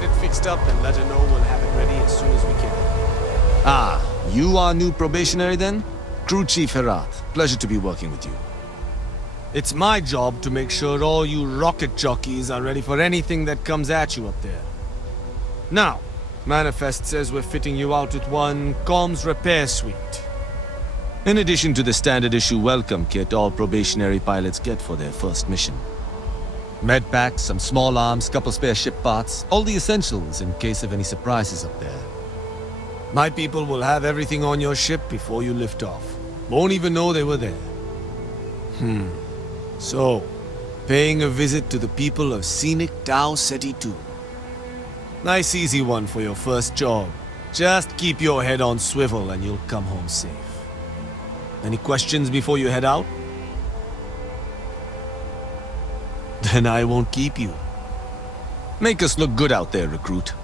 get it fixed up and let her know we'll have it ready as soon as we can. Ah, you are new probationary then? Crew Chief Herat, pleasure to be working with you. It's my job to make sure all you rocket jockeys are ready for anything that comes at you up there. Now, Manifest says we're fitting you out with one comms repair suite. In addition to the standard issue welcome kit all probationary pilots get for their first mission. Med packs, some small arms, couple spare ship parts, all the essentials in case of any surprises up there. My people will have everything on your ship before you lift off. Won't even know they were there. So, paying a visit to the people of scenic Tau Ceti 2. Nice easy one for your first job. Just keep your head on swivel and you'll come home safe. Any questions before you head out? Then I won't keep you. Make us look good out there, recruit.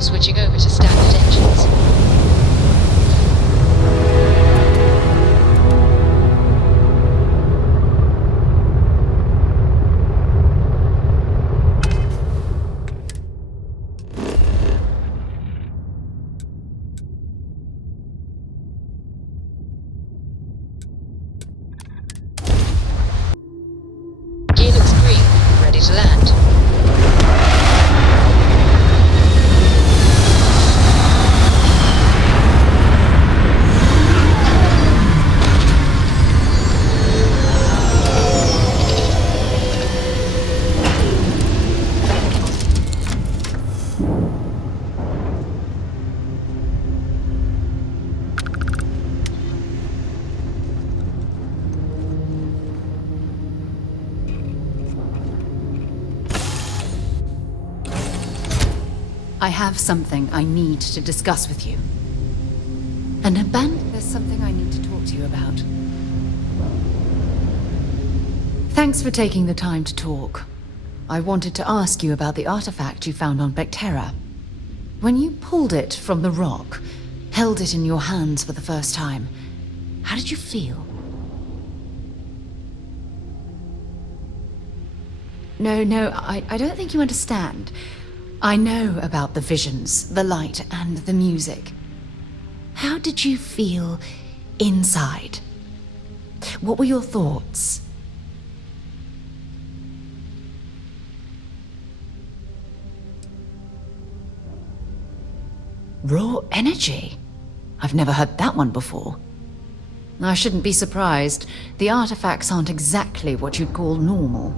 Switching over to standard engines. Gear looks green, ready to land. I have something I need to discuss with you. There's something I need to talk to you about. Thanks for taking the time to talk. I wanted to ask you about the artifact you found on Bethesda. When you pulled it from the rock, held it in your hands for the first time, how did you feel? No, I don't think you understand. I know about the visions, the light, and the music. How did you feel inside? What were your thoughts? Raw energy? I've never heard that one before. I shouldn't be surprised. The artifacts aren't exactly what you'd call normal.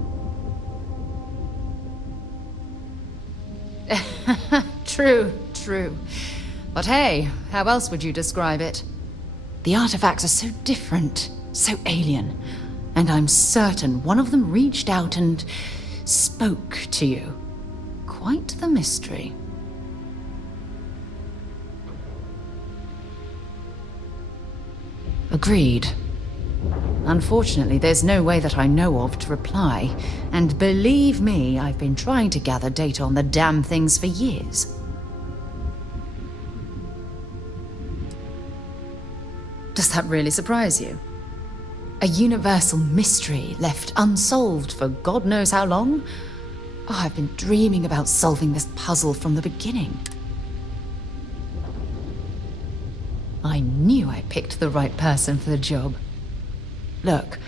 True, true. But hey, how else would you describe it? The artifacts are so different, so alien. And I'm certain one of them reached out and spoke to you. Quite the mystery. Agreed. Unfortunately, there's no way that I know of to reply. And believe me, I've been trying to gather data on the damn things for years. Does that really surprise you? A universal mystery left unsolved for God knows how long? Oh, I've been dreaming about solving this puzzle from the beginning. I knew I picked the right person for the job. Look,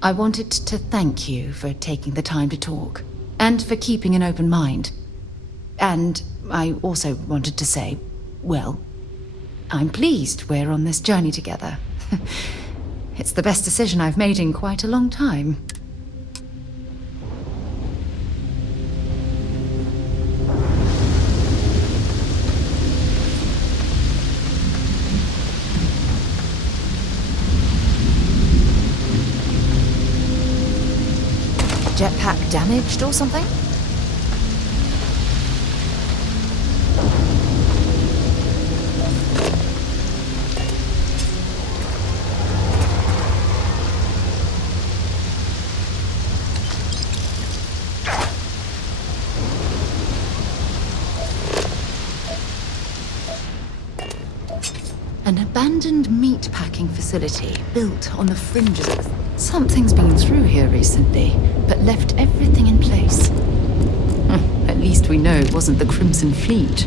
I wanted to thank you for taking the time to talk, and for keeping an open mind. And I also wanted to say, well, I'm pleased we're on this journey together. It's the best decision I've made in quite a long time. Jetpack damaged or something? An abandoned meatpacking facility built on the fringes of... Something's been through here recently, but left everything in place. At least we know it wasn't the Crimson Fleet.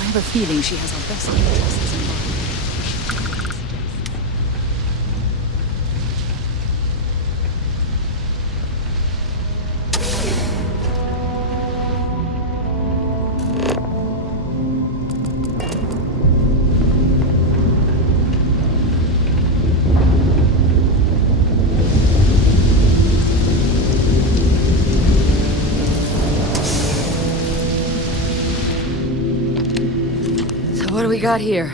I have a feeling she has our best interests in mind. What do we got here?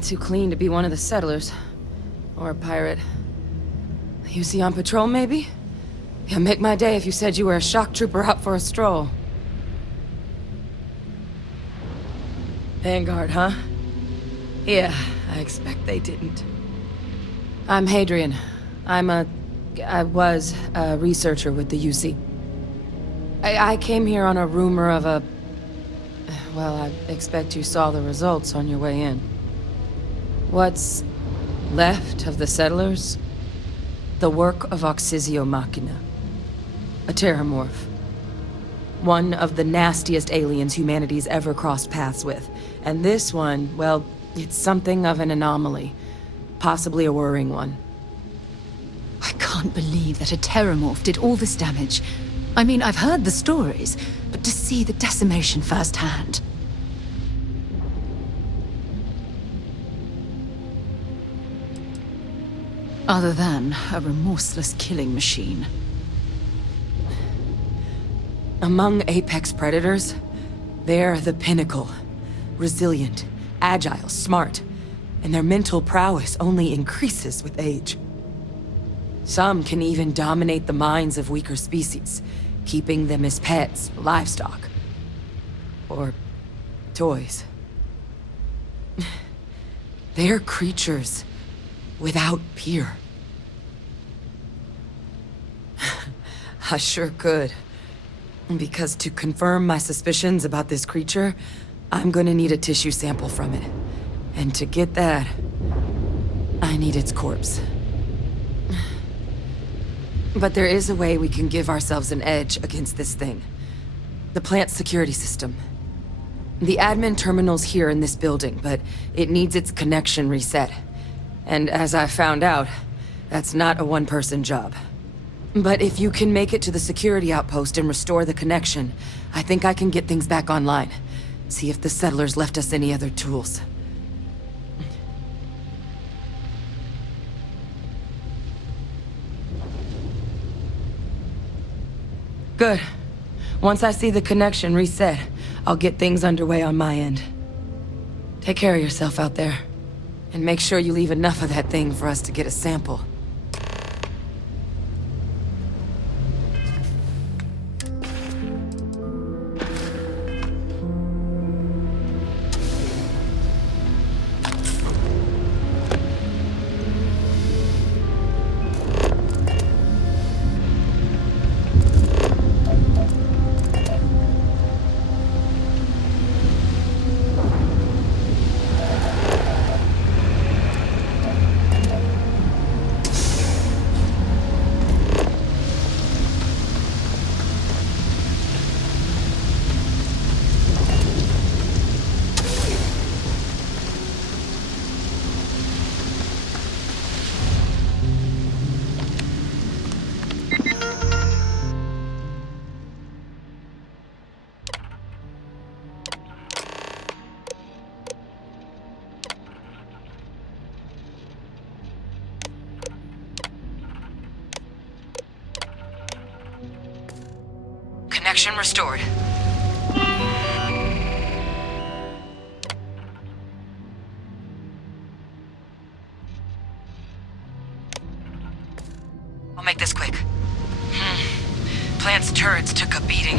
Too clean to be one of the settlers. Or a pirate. UC on patrol, maybe? Yeah, make my day if you said you were a shock trooper out for a stroll. Vanguard, huh? Yeah, I expect they didn't. I'm Hadrian. I was a researcher with the UC. I came here on a rumor of a... Well, I expect you saw the results on your way in. What's left of the settlers? The work of Oxysio Machina. A TerrorMorph. One of the nastiest aliens humanity's ever crossed paths with. And this one, well, it's something of an anomaly. Possibly a worrying one. I can't believe that a TerrorMorph did all this damage. I mean, I've heard the stories, but to see the decimation firsthand... Other than a remorseless killing machine. Among apex predators, they're the pinnacle. Resilient, agile, smart, and their mental prowess only increases with age. Some can even dominate the minds of weaker species, keeping them as pets, livestock, or toys. They're creatures without peer. I sure could. Because to confirm my suspicions about this creature, I'm gonna need a tissue sample from it. And to get that, I need its corpse. But there is a way we can give ourselves an edge against this thing. The plant's security system. The admin terminal's here in this building, but it needs its connection reset. And as I found out, that's not a one-person job. But if you can make it to the security outpost and restore the connection, I think I can get things back online. See if the settlers left us any other tools. Good. Once I see the connection reset, I'll get things underway on my end. Take care of yourself out there. And make sure you leave enough of that thing for us to get a sample. Connection restored. I'll make this quick. Plant's turrets took a beating,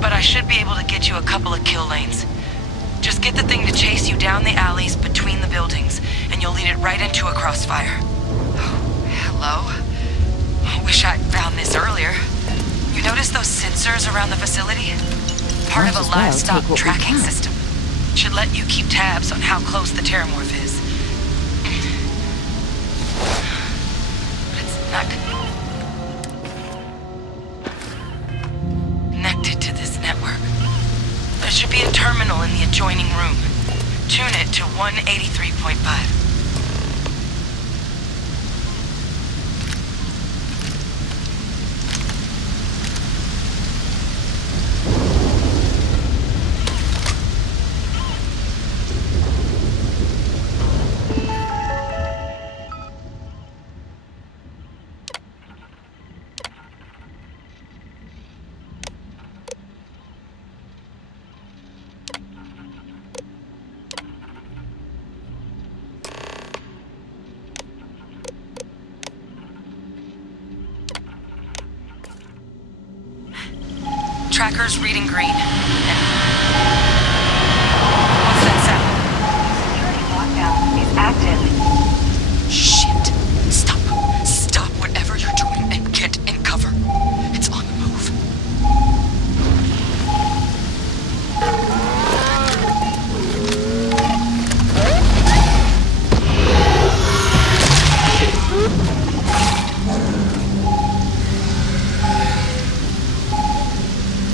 but I should be able to get you a couple of kill lanes. Just get the thing to chase you down the alleys between the buildings, and you'll lead it right into a crossfire. Oh, hello? Wish I'd found this earlier. You notice those sensors around the facility? Part of a livestock tracking system. Should let you keep tabs on how close the TerrorMorph is. But it's not connected to this network. There should be a terminal in the adjoining room. Tune it to 183.5. Tracker's reading green. What's that sound? Security lockdown is active. Shit. Stop. Stop whatever you're doing and get in cover. It's on the move.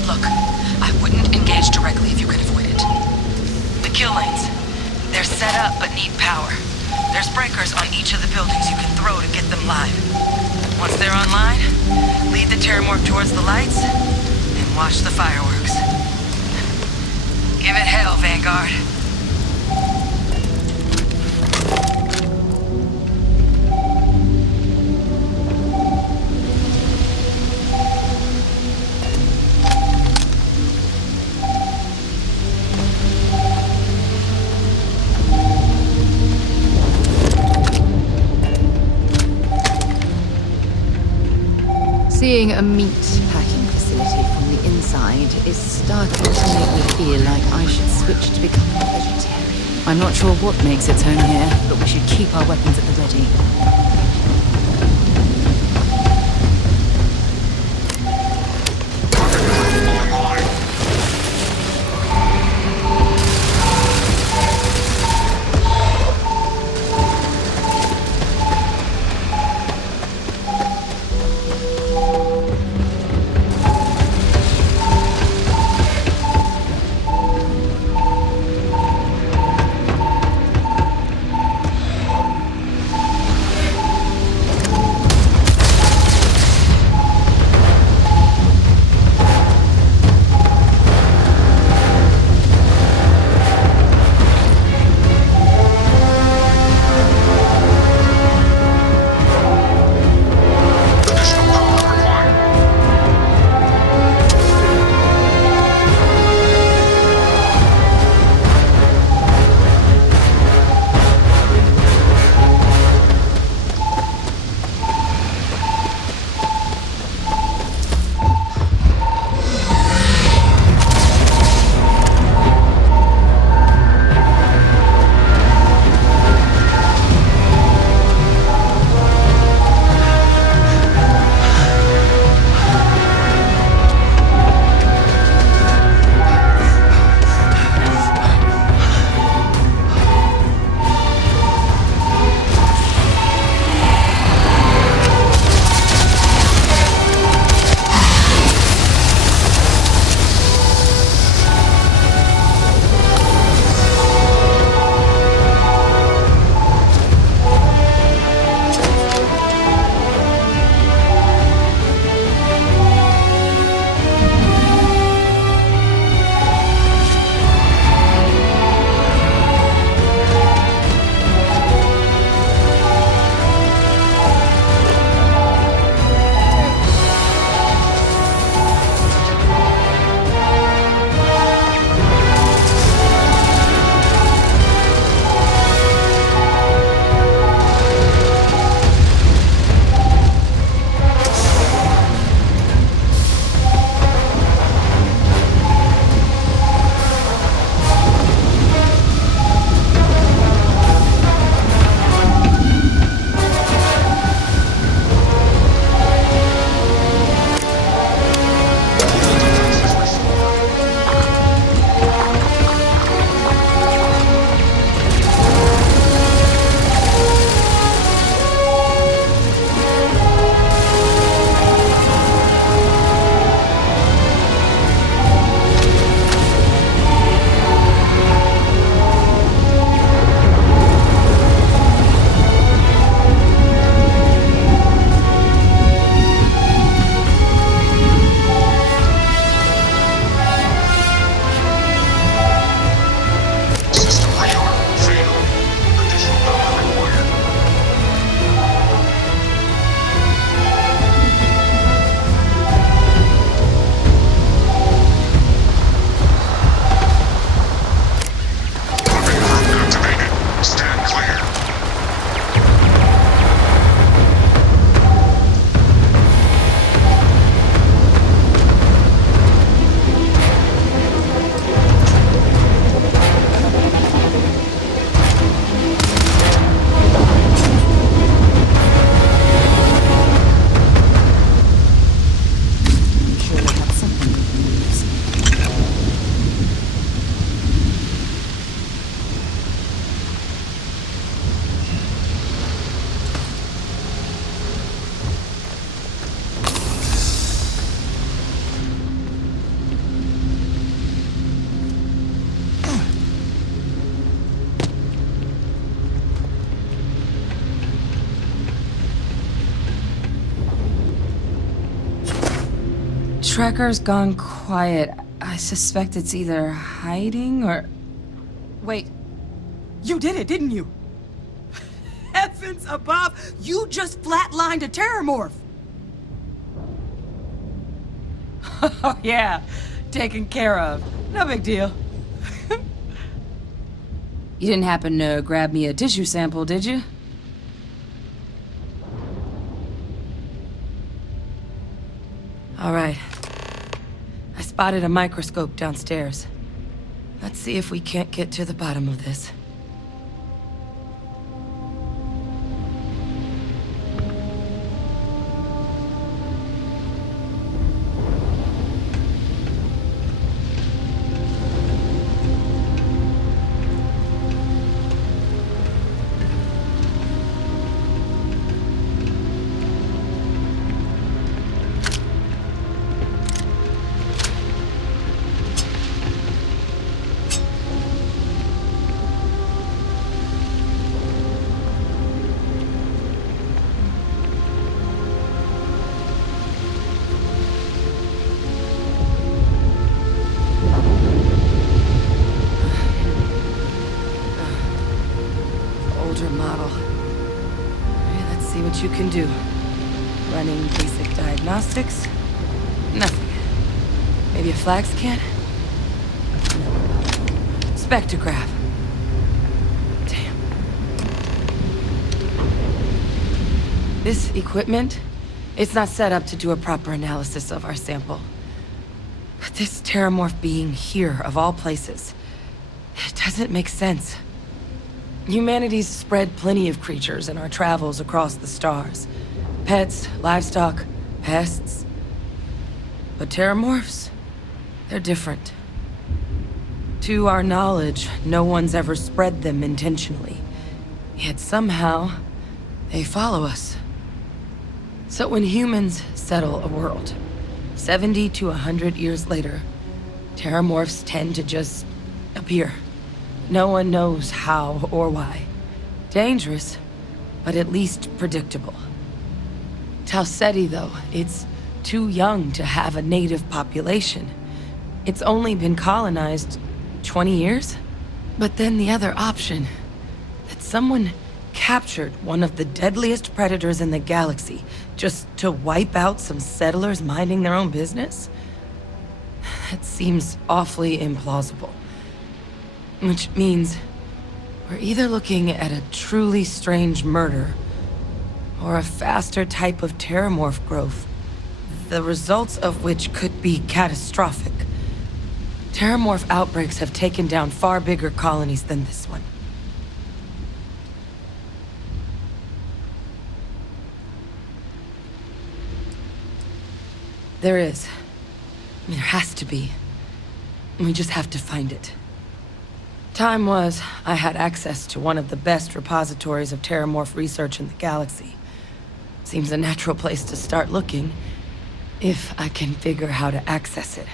Look, I wouldn't engage directly if you could avoid it. The kill lanes. They're set up but need power. There's breakers on each of the buildings you can throw to get them live. Once they're online, lead the TerrorMorph towards the lights and watch the fireworks. Give it hell, Vanguard. Seeing a meat packing facility from the inside is starting to make me feel like I should switch to becoming a vegetarian. I'm not sure what makes its home here, but we should keep our weapons at the ready. Tracker's gone quiet. I suspect it's either hiding or... Wait. You did it, didn't you? Heavens above! You just flatlined a TerrorMorph! Oh yeah, taken care of. No big deal. You didn't happen to grab me a tissue sample, did you? All right. I spotted a microscope downstairs. Let's see if we can't get to the bottom of this. Model. Okay, let's see what you can do. Running basic diagnostics. Nothing. Maybe a flag scan? No. Spectrograph. Damn. This equipment, it's not set up to do a proper analysis of our sample. But this TerrorMorph being here, of all places, it doesn't make sense. Humanity's spread plenty of creatures in our travels across the stars. Pets, livestock, pests. But Terrormorphs, they're different. To our knowledge, no one's ever spread them intentionally. Yet somehow, they follow us. So when humans settle a world, 70 to 100 years later, Terrormorphs tend to just appear. No one knows how or why. Dangerous, but at least predictable. Tau Ceti, though, it's too young to have a native population. It's only been colonized 20 years? But then the other option, that someone captured one of the deadliest predators in the galaxy just to wipe out some settlers minding their own business? That seems awfully implausible. Which means we're either looking at a truly strange murder or a faster type of Terrormorph growth, the results of which could be catastrophic. Terrormorph outbreaks have taken down far bigger colonies than this one. There is. There has to be. We just have to find it. Time was, I had access to one of the best repositories of Terrormorph research in the galaxy. Seems a natural place to start looking, if I can figure how to access it.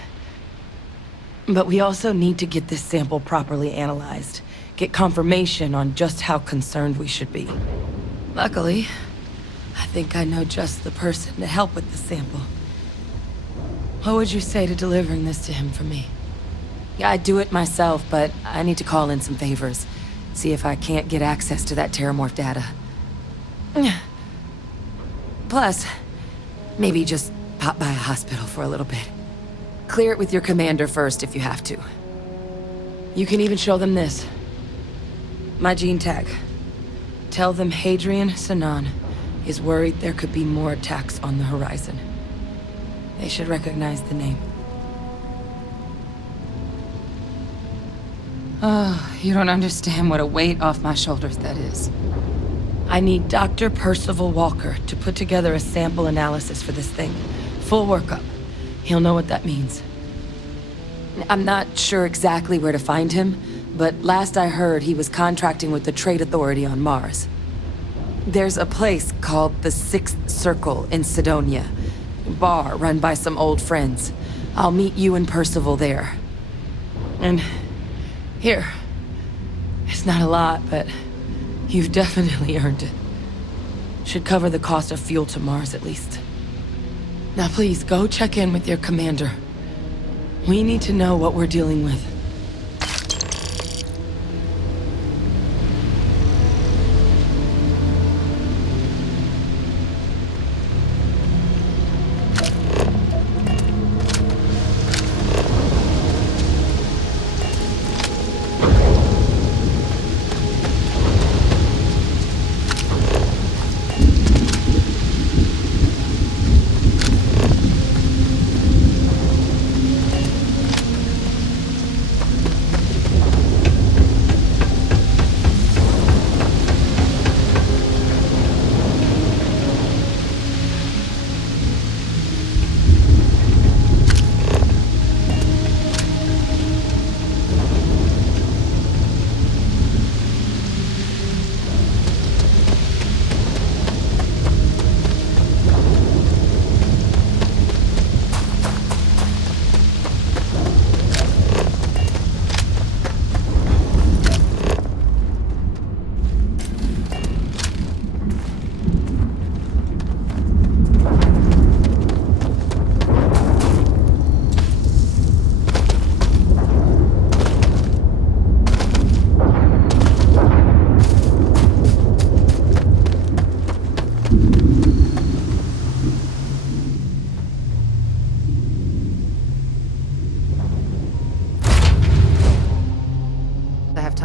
But we also need to get this sample properly analyzed, get confirmation on just how concerned we should be. Luckily, I think I know just the person to help with the sample. What would you say to delivering this to him for me? Yeah, I'd do it myself, but I need to call in some favors. See if I can't get access to that Terrormorph data. Plus, maybe just pop by a hospital for a little bit. Clear it with your commander first if you have to. You can even show them this. My gene tag. Tell them Hadrian Sinan is worried there could be more attacks on the horizon. They should recognize the name. Oh, you don't understand what a weight off my shoulders that is. I need Dr. Percival Walker to put together a sample analysis for this thing. Full workup. He'll know what that means. I'm not sure exactly where to find him, but last I heard he was contracting with the Trade Authority on Mars. There's a place called the Sixth Circle in Sidonia. Bar run by some old friends. I'll meet you and Percival there. And here. It's not a lot, but you've definitely earned it. Should cover the cost of fuel to Mars at least. Now please, go check in with your commander. We need to know what we're dealing with.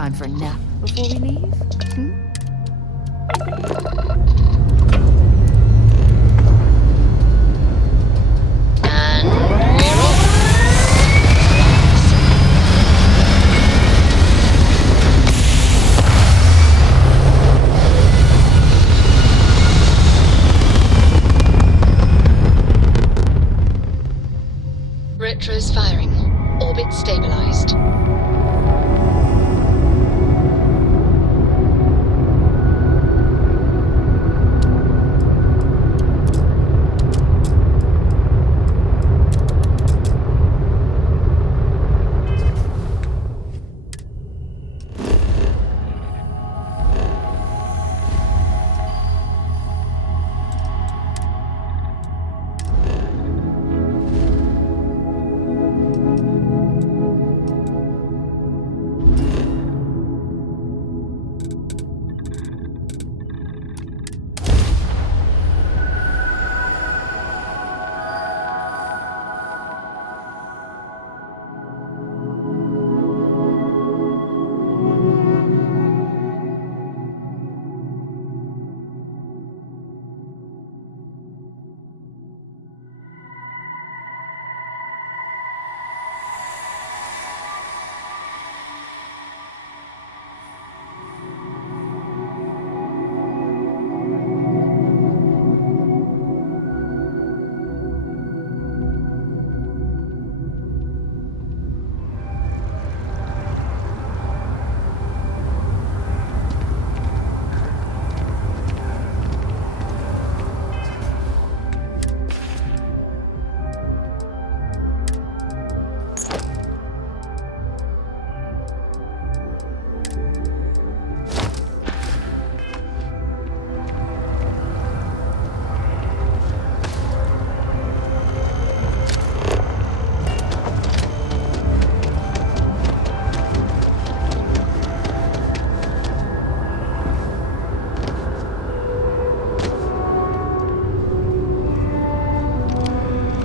time for a nap before we leave? And we're off. Retro's firing. Orbit stabilized.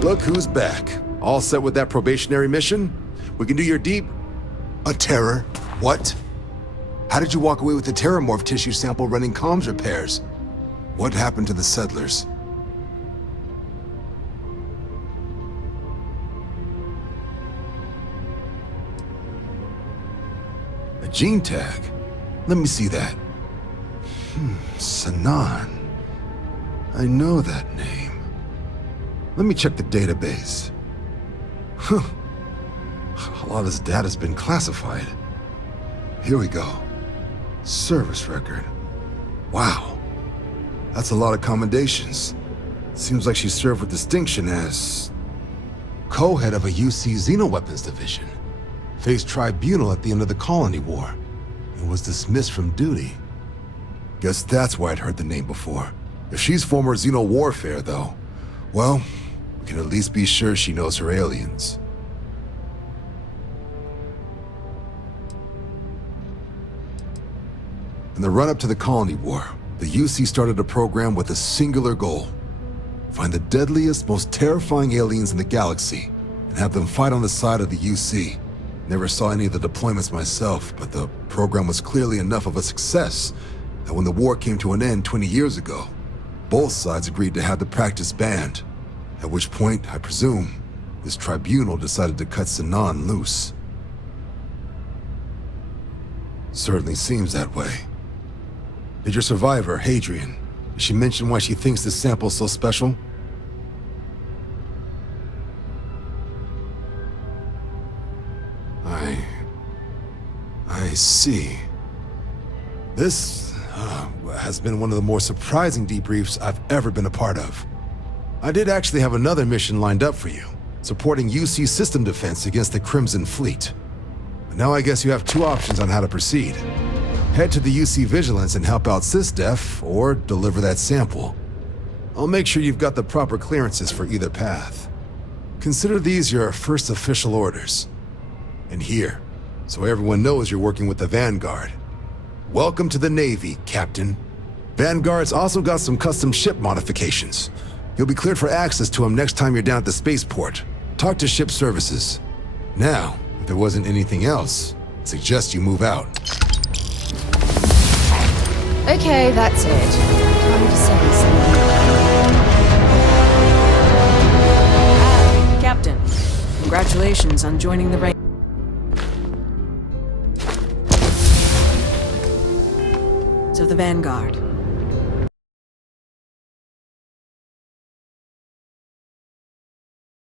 Look who's back. All set with that probationary mission? We can do your deep... A terror? What? How did you walk away with the TerrorMorph tissue sample running comms repairs? What happened to the settlers? A gene tag? Let me see that. Sanan. I know that name. Let me check the database. Huh. A lot of this data's been classified. Here we go. Service record. Wow. That's a lot of commendations. Seems like she served with distinction as co-head of a UC Xenoweapons division. Faced tribunal at the end of the Colony War and was dismissed from duty. Guess that's why I'd heard the name before. If she's former Xeno warfare, though, well, we can at least be sure she knows her aliens. In the run-up to the Colony War, the UC started a program with a singular goal. Find the deadliest, most terrifying aliens in the galaxy and have them fight on the side of the UC. Never saw any of the deployments myself, but the program was clearly enough of a success that when the war came to an end 20 years ago, both sides agreed to have the practice banned, at which point, I presume, this tribunal decided to cut Sanan loose. Certainly seems that way. Did your survivor, Hadrian, did she mention why she thinks this sample's so special? I see. This has been one of the more surprising debriefs I've ever been a part of. I did actually have another mission lined up for you, supporting UC system defense against the Crimson Fleet. But now I guess you have two options on how to proceed. Head to the UC Vigilance and help out SysDef, or deliver that sample. I'll make sure you've got the proper clearances for either path. Consider these your first official orders. And here, so everyone knows you're working with the Vanguard. Welcome to the Navy, Captain. Vanguard's also got some custom ship modifications. You'll be cleared for access to them next time you're down at the spaceport. Talk to ship services. Now, if there wasn't anything else, I suggest you move out. Okay, that's it. Time to settle something. Captain, congratulations on joining the rank. Of the Vanguard.